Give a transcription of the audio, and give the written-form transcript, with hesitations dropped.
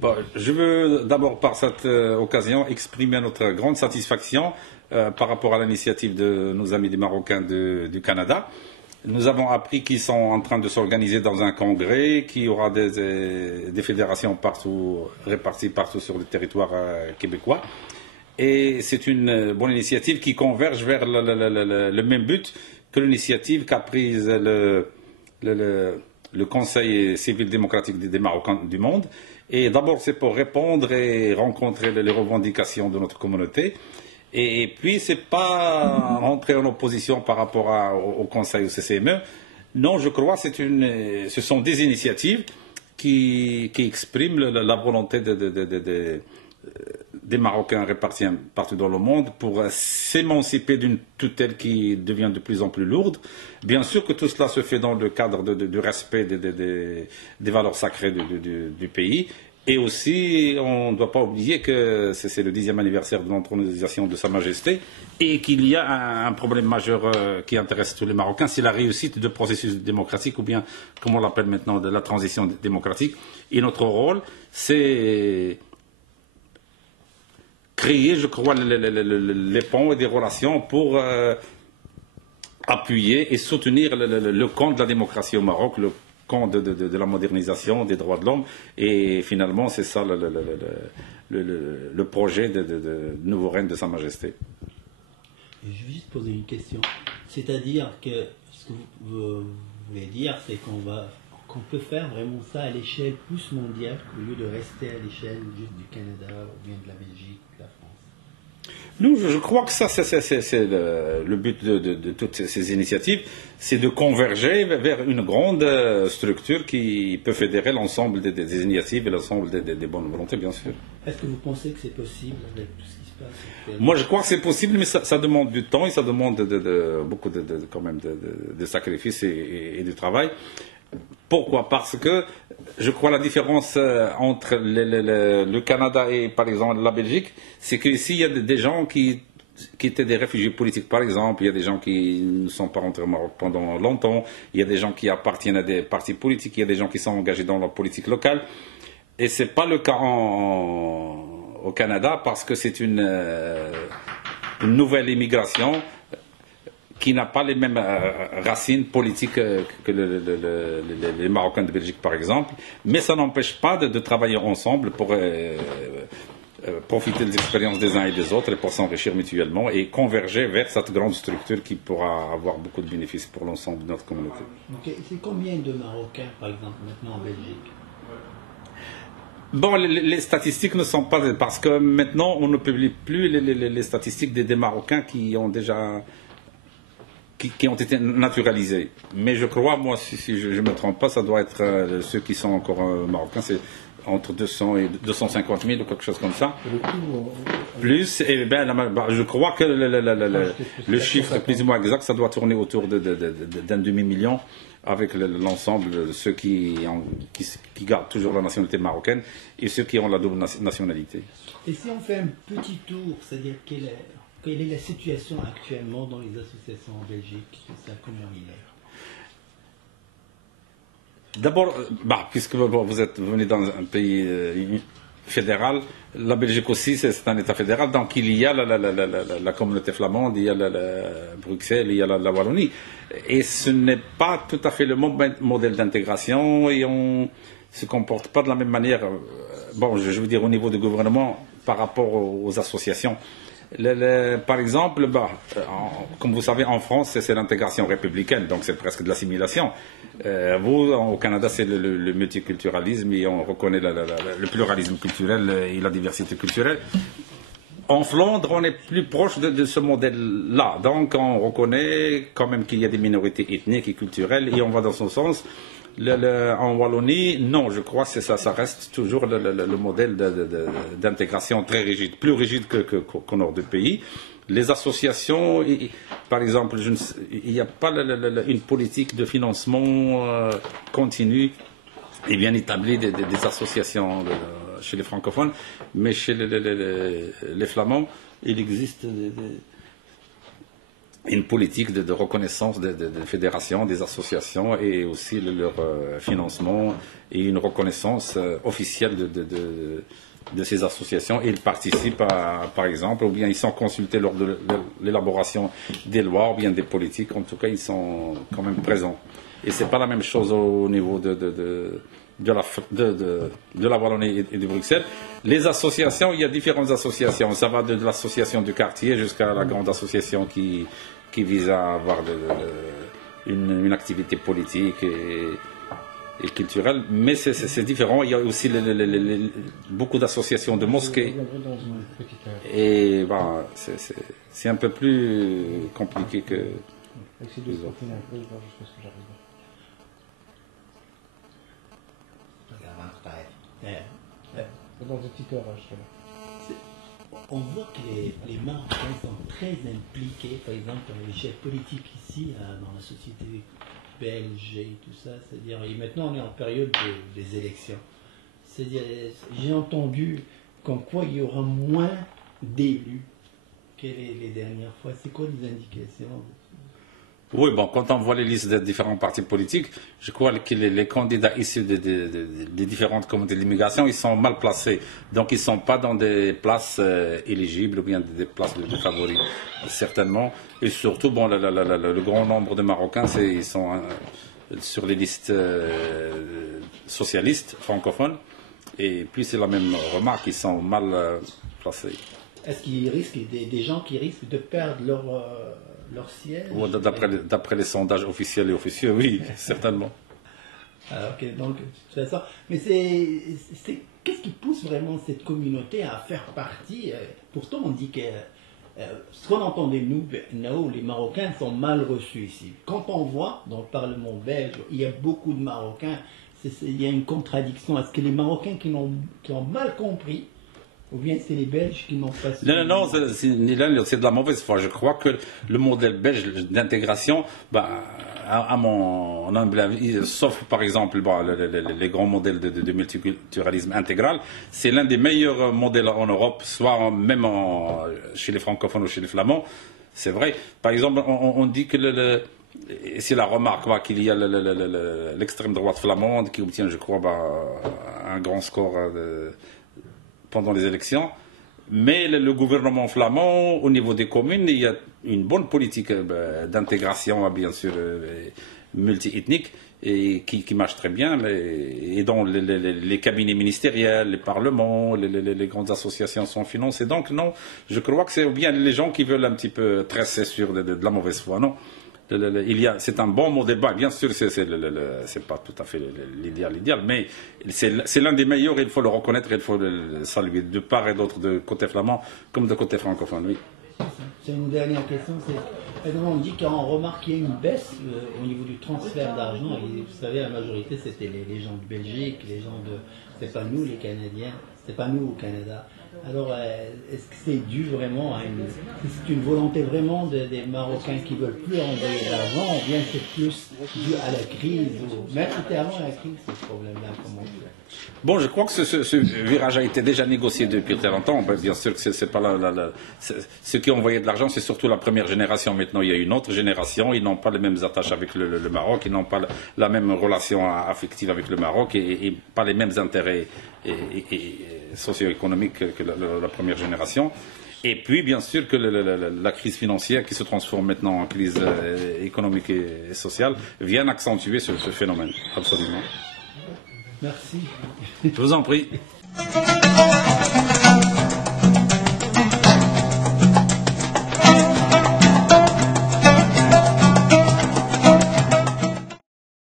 Bon, je veux d'abord par cette occasion exprimer notre grande satisfaction par rapport à l'initiative de nos amis des Marocains du Canada. Nous avons appris qu'ils sont en train de s'organiser dans un congrès, qu'il y aura des fédérations partout, réparties partout sur le territoire québécois. Et c'est une bonne initiative qui converge vers le même but que l'initiative qu'a prise le Conseil civil démocratique des Marocains du monde. Et d'abord, c'est pour répondre et rencontrer les revendications de notre communauté. Et puis, ce n'est pas rentrer en opposition par rapport au Conseil, au CCME. Non, je crois que ce sont des initiatives qui expriment la volonté des Marocains répartis partout dans le monde pour s'émanciper d'une tutelle qui devient de plus en plus lourde. Bien sûr que tout cela se fait dans le cadre du respect des valeurs sacrées du pays. Et aussi, on ne doit pas oublier que c'est le 10e anniversaire de l'intronisation de Sa Majesté et qu'il y a un problème majeur qui intéresse tous les Marocains, c'est la réussite du processus démocratique ou bien, comme on l'appelle maintenant, de la transition démocratique. Et notre rôle, c'est créer, je crois, les ponts et des relations pour appuyer et soutenir le camp de la démocratie au Maroc, le camp de la modernisation des droits de l'homme. Et finalement, c'est ça le projet de nouveau règne de Sa Majesté. Je vais juste poser une question. C'est-à-dire que ce que vous voulez dire, c'est qu'on peut faire vraiment ça à l'échelle plus mondiale au lieu de rester à l'échelle juste du Canada ou bien de la Belgique ou de la France. Nous, je crois que ça, c'est le but de toutes ces initiatives, c'est de converger vers une grande structure qui peut fédérer l'ensemble des initiatives et l'ensemble des bonnes volontés, bien sûr. Est-ce que vous pensez que c'est possible avec tout ce qui se passe actuellement? Moi, je crois que c'est possible, mais ça demande du temps et ça demande beaucoup quand même de sacrifices et du travail. Pourquoi? Parce que je crois la différence entre le Canada et, par exemple, la Belgique, c'est qu'ici, il y a des gens qui étaient des réfugiés politiques, par exemple. Il y a des gens qui ne sont pas rentrés au Maroc pendant longtemps. Il y a des gens qui appartiennent à des partis politiques. Il y a des gens qui sont engagés dans la politique locale. Et ce n'est pas le cas au Canada parce que c'est une nouvelle immigration qui n'a pas les mêmes racines politiques que les Marocains de Belgique, par exemple. Mais ça n'empêche pas de travailler ensemble pour profiter des expériences des uns et des autres et pour s'enrichir mutuellement et converger vers cette grande structure qui pourra avoir beaucoup de bénéfices pour l'ensemble de notre communauté. Okay. C'est combien de Marocains, par exemple, maintenant en Belgique? Bon, les statistiques ne sont pas... Parce que maintenant, on ne publie plus les statistiques des Marocains qui ont déjà... Qui ont été naturalisés. Mais je crois, moi, si je ne me trompe pas, ça doit être ceux qui sont encore marocains, c'est entre 200 et 250 000 ou quelque chose comme ça. Plus, et je crois que le chiffre plus ou moins exact, ça doit tourner autour d'un demi-million avec l'ensemble de ceux qui gardent toujours la nationalité marocaine et ceux qui ont la double nationalité. Et si on fait un petit tour, c'est-à-dire quelle est la situation actuellement dans les associations en Belgique? Comment il est? D'abord, puisque vous êtes venu dans un pays fédéral, la Belgique aussi c'est un État fédéral, donc il y a la communauté flamande, il y a Bruxelles, il y a la Wallonie. Et ce n'est pas tout à fait le même modèle d'intégration et on ne se comporte pas de la même manière, je veux dire au niveau du gouvernement par rapport aux associations. Par exemple, comme vous savez, en France, c'est l'intégration républicaine, donc c'est presque de l'assimilation. Vous, au Canada, c'est le multiculturalisme et on reconnaît le pluralisme culturel et la diversité culturelle. En Flandre, on est plus proche de ce modèle-là. Donc, on reconnaît quand même qu'il y a des minorités ethniques et culturelles et on va dans son sens. En Wallonie, non, je crois que ça reste toujours le modèle d'intégration très rigide, plus rigide qu'au nord du pays. Les associations, par exemple, il n'y a pas une politique de financement continue et bien établie des associations chez les francophones, mais chez les flamands, il existe une politique de reconnaissance des fédérations, des associations et aussi leur financement et une reconnaissance officielle de ces associations. Ils participent, par exemple, ou bien ils sont consultés lors de l'élaboration des lois ou bien des politiques. En tout cas, ils sont quand même présents. Et ce n'est pas la même chose au niveau de la Wallonie et de Bruxelles. Les associations, il y a différentes associations. Ça va de l'association du quartier jusqu'à la grande association qui vise à avoir une activité politique et culturelle. Mais c'est différent. Il y a aussi beaucoup d'associations de mosquées. Et ben, c'est un peu plus compliqué que les autres. On voit que les Marocains sont très impliqués, par exemple, dans l'échelle politique ici, dans la société belge et tout ça. C'est-à-dire, et maintenant on est en période des élections. C'est-à-dire, j'ai entendu comme quoi il y aura moins d'élus que les dernières fois. C'est quoi les indications? Oui, bon, quand on voit les listes des différents partis politiques, je crois que les candidats issus des différentes communautés de l'immigration, ils sont mal placés. Donc, ils ne sont pas dans des places éligibles ou bien des places de favoris, certainement. Et surtout, bon, le grand nombre de Marocains, ils sont sur les listes socialistes, francophones. Et puis, c'est la même remarque, ils sont mal placés. Est-ce qu'il risque des gens qui risquent de perdre leur siège? D'après les sondages officiels et officieux, oui, certainement. Ah, ok, donc, de toute façon, mais qu'est-ce qui pousse vraiment cette communauté à faire partie? Pourtant, on dit que ce qu'on entendait, nous, les Marocains sont mal reçus ici. Quand on voit dans le Parlement belge, il y a beaucoup de Marocains, il y a une contradiction. Est-ce que les Marocains qui ont mal compris, ou bien c'est les Belges qui n'ont pas su... Non, c'est de la mauvaise foi. Je crois que le modèle belge d'intégration, à mon humble avis, sauf par exemple les grands modèles de multiculturalisme intégral, c'est l'un des meilleurs modèles en Europe, soit même chez les francophones ou chez les flamands. C'est vrai. Par exemple, on dit que c'est la remarque qu'il y a l'extrême droite flamande qui obtient, je crois, un grand score pendant les élections, mais le gouvernement flamand, au niveau des communes, il y a une bonne politique d'intégration, bien sûr, multi-ethnique, et qui marche très bien, et dont les cabinets ministériels, les parlements, les grandes associations sont financées. Donc non, je crois que c'est bien les gens qui veulent un petit peu tresser sur de la mauvaise foi, non. C'est un bon modèle. Bien sûr, c'est pas tout à fait l'idéal, mais c'est l'un des meilleurs. Il faut le reconnaître, il faut le saluer de part et d'autre, de côté flamand comme de côté francophone. Oui. C'est une dernière question. On dit qu'on remarque qu'il y a une baisse au niveau du transfert d'argent. Vous savez, la majorité, c'était les gens de Belgique, les gens de... C'était pas nous, les Canadiens. C'était pas nous au Canada. Alors, est-ce que c'est dû vraiment à c'est une volonté vraiment des Marocains qui veulent plus envoyer d'argent, ou bien c'est plus dû à la crise, même si c'était avant la crise, ce problème-là, comment on fait? Bon, je crois que ce virage a été déjà négocié depuis très longtemps. Bien sûr que c'est pas ceux qui ont envoyé de l'argent, c'est surtout la première génération. Maintenant, il y a une autre génération. Ils n'ont pas les mêmes attaches avec le Maroc, ils n'ont pas la même relation affective avec le Maroc et pas les mêmes intérêts socio-économiques que la première génération. Et puis, bien sûr, que la crise financière qui se transforme maintenant en crise économique et sociale vient accentuer ce phénomène. Absolument. Merci. Je vous en prie.